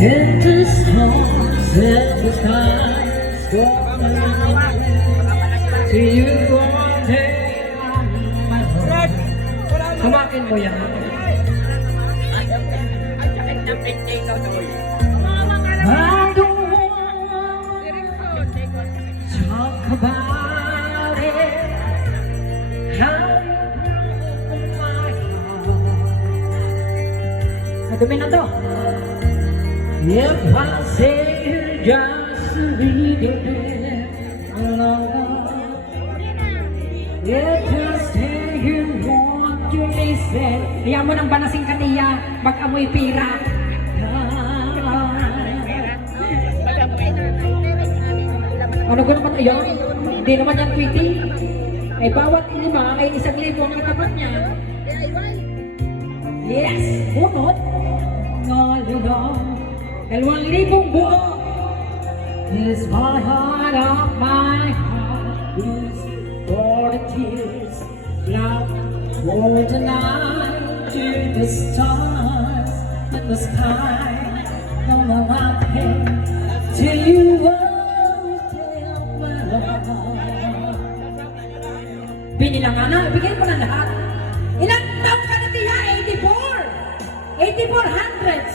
In the stars and the skies, to you all day on my heart. Hamakin mo yan. I don't want to talk about it. How you broke my heart. Madumi na to. If I say just a little bit longer, if I say you want to listen, Iyan mo ng banasing katiya, mag-amoy pira. Ano ko naman ayun? Hindi naman yan tweety. Ay bawat lima ay 1,000 ang katapat niya. Yes! Bunot! Ngalulong 2,000 buo! is my heart of my heart is for the tears flow for the night to the stars in the sky. No one can till you won't tell my love. Binilangan na, bigay mo na lahat. Ilang taon ka na tiya? 84! 84 hundreds!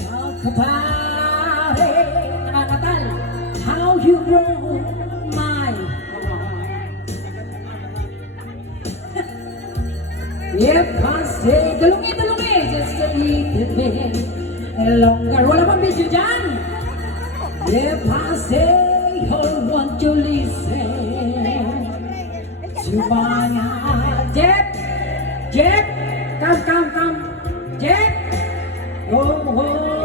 Talk about it, Nakakatal. how you broke my heart. If I stay Tulungi! just a little bit longer, Wala pang video dyan! if I say I want to listen to my heart, Jeff! Jeff! Come! Jeff! oh, my heart,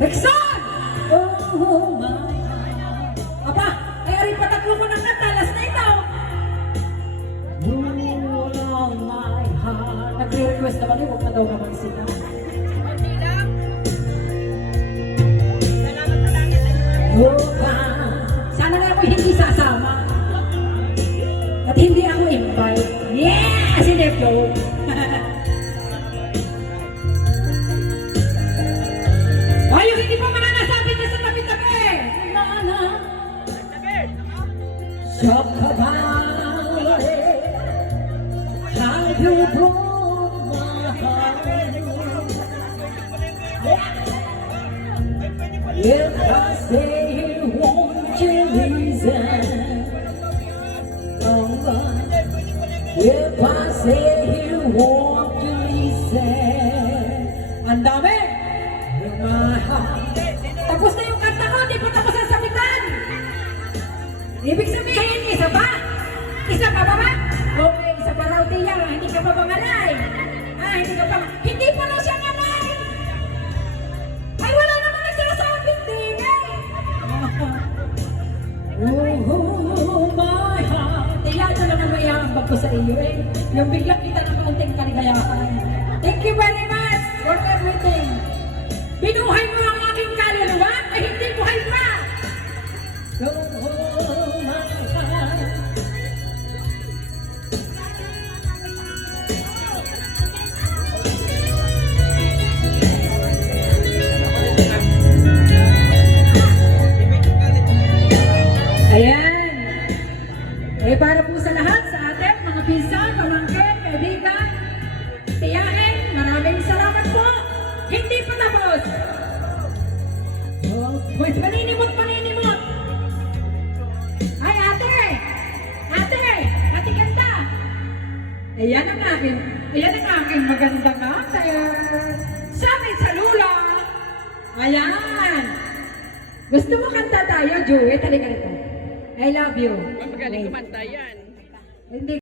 Rexon! oh, my heart. Aba, ay ari patatlo ko ng katalas na ito. Rule on my heart. Nagre-request naman yun, huwag na daw naman sila. Oh, Sana nga ako hindi sasama. At hindi ako invite. Yeah! Si Deflo. Ay, yung hindi pa mga nasabi niya sa tabi-tabi. talk about it, how you broke my heart. If I say won't you listen, if I say you won't you listen, Ang dami. in my heart. Tapos na yung kanta ko, hindi pa tapos ang sabitan. Ibig sabihin, isa pa? Isa pa ba ba? Okay, isa pa raw tiya, hindi ka pa bangalay. Hindi ka pa, hindi pa raw siya ngalay. Ay, wala naman nagsasabing din eh. Oh, my heart. Tiya, ito lang ang maiambag ko sa iyo eh. Yung biglang kita ng kaunting kaligayahan. Thank you very much for everything. Binuhay mo ang aking kaluluwa ay hindi buhay pa. Oh, my heart. Ayan. Eh, para po sa lahat, sa ating mga pinsan, pamangkin, kaibigan, tiyahin, maraming salamat po. Hindi pa tapos. Pues paninimot. Ay, ate ganda. Ayan ang aking maganda nga. Sa akin sa lula. Ayan. Gusto mo kanta tayo, Joey? Halika rito. I love you. Magaling kumanta yan. Hindi